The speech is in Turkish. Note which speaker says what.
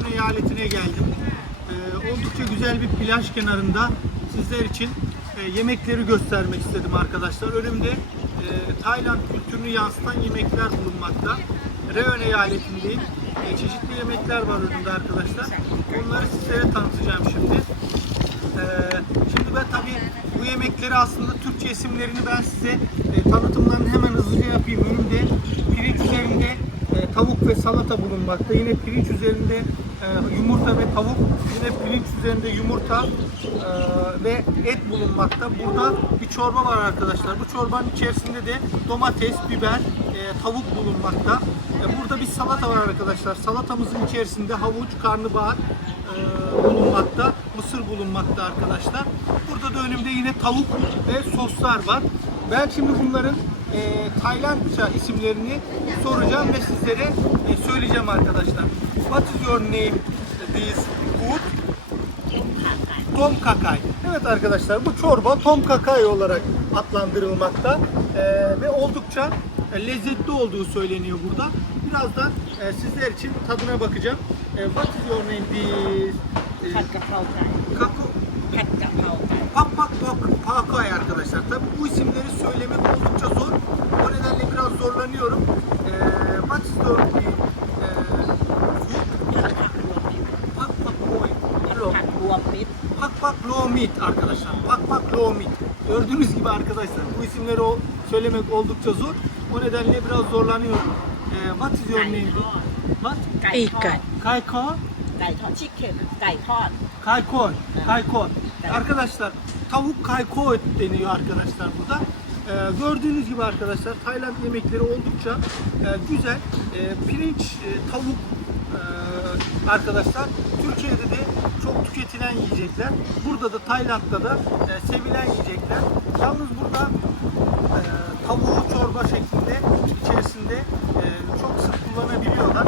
Speaker 1: Rayön eyaletine geldim. Ee, oldukça güzel bir plaj kenarında sizler için e, yemekleri göstermek istedim arkadaşlar. Önümde e, Tayland kültürünü yansıtan yemekler bulunmakta. Rayön eyaletindeyim. E, çeşitli yemekler var önümde arkadaşlar. Onları sizlere tanıtacağım şimdi. Ee, şimdi ben tabii bu yemekleri aslında Türkçe isimlerini ben size e, tanıtımlarını hemen hızlıca yapayım. Önümde pirinç üzerinde e, tavuk ve salata bulunmakta. Yine pirinç üzerinde e, yumurta ve tavuk. Yine pirinç üzerinde yumurta e, ve et bulunmakta. Burada bir çorba var arkadaşlar. Bu çorbanın içerisinde de domates, biber, e, tavuk bulunmakta. Burada bir salata var arkadaşlar. Salatamızın içerisinde havuç, karnabahar, bulunmakta. Mısır bulunmakta arkadaşlar. Burada da önümde yine tavuk ve soslar var. Ben şimdi bunların e, Taylandca isimlerini soracağım ve sizlere e, söyleyeceğim arkadaşlar. What is your name this food? Tom kakay. Evet arkadaşlar bu çorba tom kakay olarak adlandırılmakta E, ve oldukça e, lezzetli olduğu söyleniyor burada. Birazdan e, sizler için tadına bakacağım. E, what is your name this?
Speaker 2: ผัด
Speaker 1: Pakpak Lomit arkadaşlar. Pakpak Lomit. Gördüğünüz gibi arkadaşlar bu isimleri söylemek oldukça zor. O nedenle biraz zorlanıyorum. Ee, what is your name? What? Kayko.
Speaker 2: Kayko. Kayko chicken.
Speaker 1: Kayko. Kayko.
Speaker 2: Kayko.
Speaker 1: Arkadaşlar tavuk kayko deniyor arkadaşlar burada. Ee, gördüğünüz gibi arkadaşlar Tayland yemekleri oldukça e, güzel. E, pirinç, e, tavuk e, arkadaşlar Türkiye'de de çok sevilen yiyecekler. Burada da Tayland'da da e, sevilen yiyecekler. Yalnız burada e, tavuğu çorba şeklinde içerisinde e, çok sık kullanabiliyorlar.